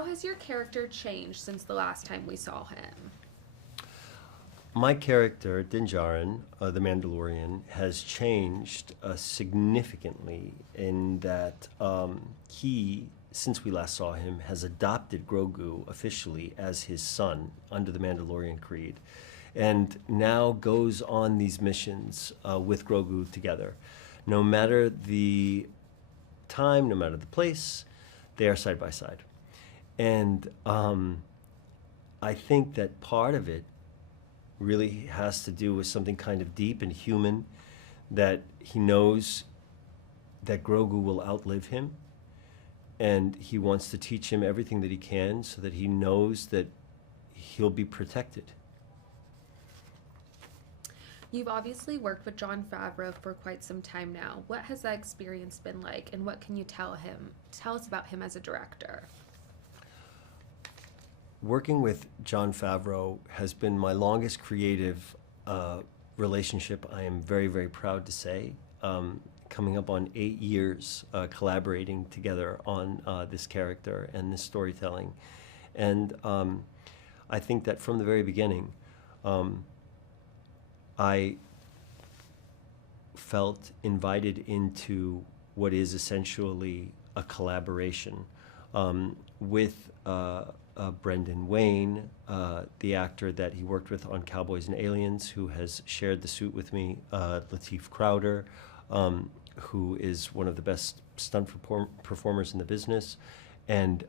How has your character changed since the last time we saw him? My character, Din Djarin, the Mandalorian, has changed significantly in that he, since we last saw him, has adopted Grogu officially as his son under the Mandalorian Creed, and now goes on these missions with Grogu together. No matter the time, no matter the place, they are side by side. And I think that part of it really has to do with something kind of deep and human, that he knows that Grogu will outlive him, and he wants to teach him everything that he can so that he knows that he'll be protected. You've obviously worked with Jon Favreau for quite some time now. What has that experience been like, and what can you tell us about him as a director? Working with Jon Favreau has been my longest creative relationship, I am very, very proud to say. Coming up on 8 years collaborating together on this character and this storytelling. And I think that from the very beginning, I felt invited into what is essentially a collaboration with Brendan Wayne, the actor that he worked with on Cowboys and Aliens, who has shared the suit with me, Lateef Crowder, who is one of the best stunt performers in the business, and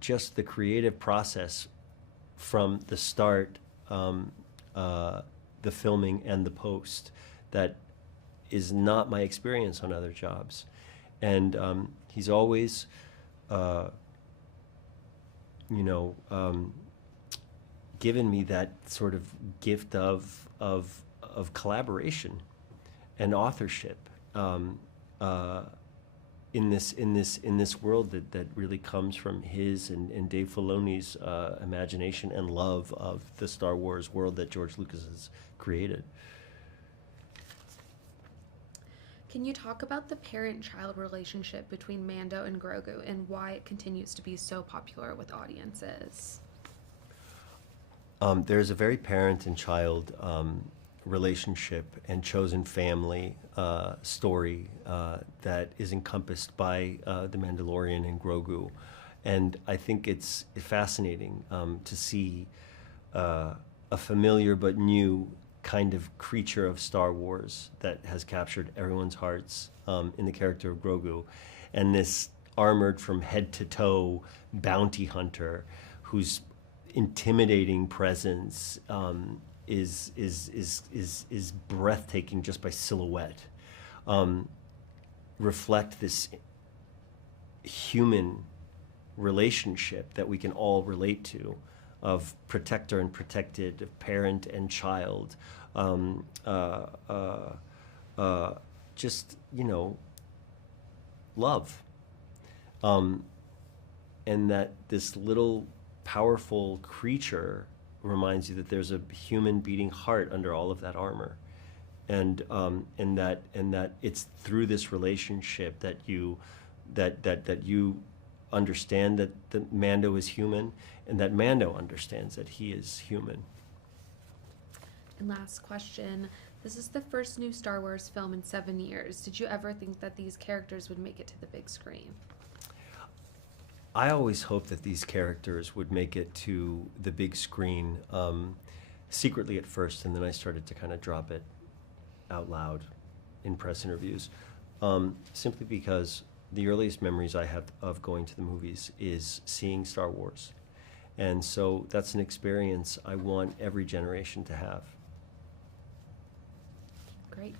just the creative process from the start, the filming and the post, that is not my experience on other jobs. And he's always given me that sort of gift of collaboration and authorship in this world that really comes from his and Dave Filoni's imagination and love of the Star Wars world that George Lucas has created. Can you talk about the parent-child relationship between Mando and Grogu and why it continues to be so popular with audiences? There's a very parent and child relationship and chosen family story that is encompassed by The Mandalorian and Grogu. And I think it's fascinating to see a familiar but new kind of creature of Star Wars that has captured everyone's hearts in the character of Grogu, and this armored from head to toe bounty hunter whose intimidating presence is breathtaking just by silhouette. Reflect this human relationship that we can all relate to, of protector and protected, of parent and child, just, love. And that this little powerful creature reminds you that there's a human beating heart under all of that armor. And that it's through this relationship that you understand that the Mando is human, and that Mando understands that he is human. And last question, this is the first new Star Wars film in 7 years. Did you ever think that these characters would make it to the big screen? I always hoped that these characters would make it to the big screen, secretly at first, and then I started to kind of drop it out loud in press interviews, simply because the earliest memories I have of going to the movies is seeing Star Wars. And so that's an experience I want every generation to have. Great.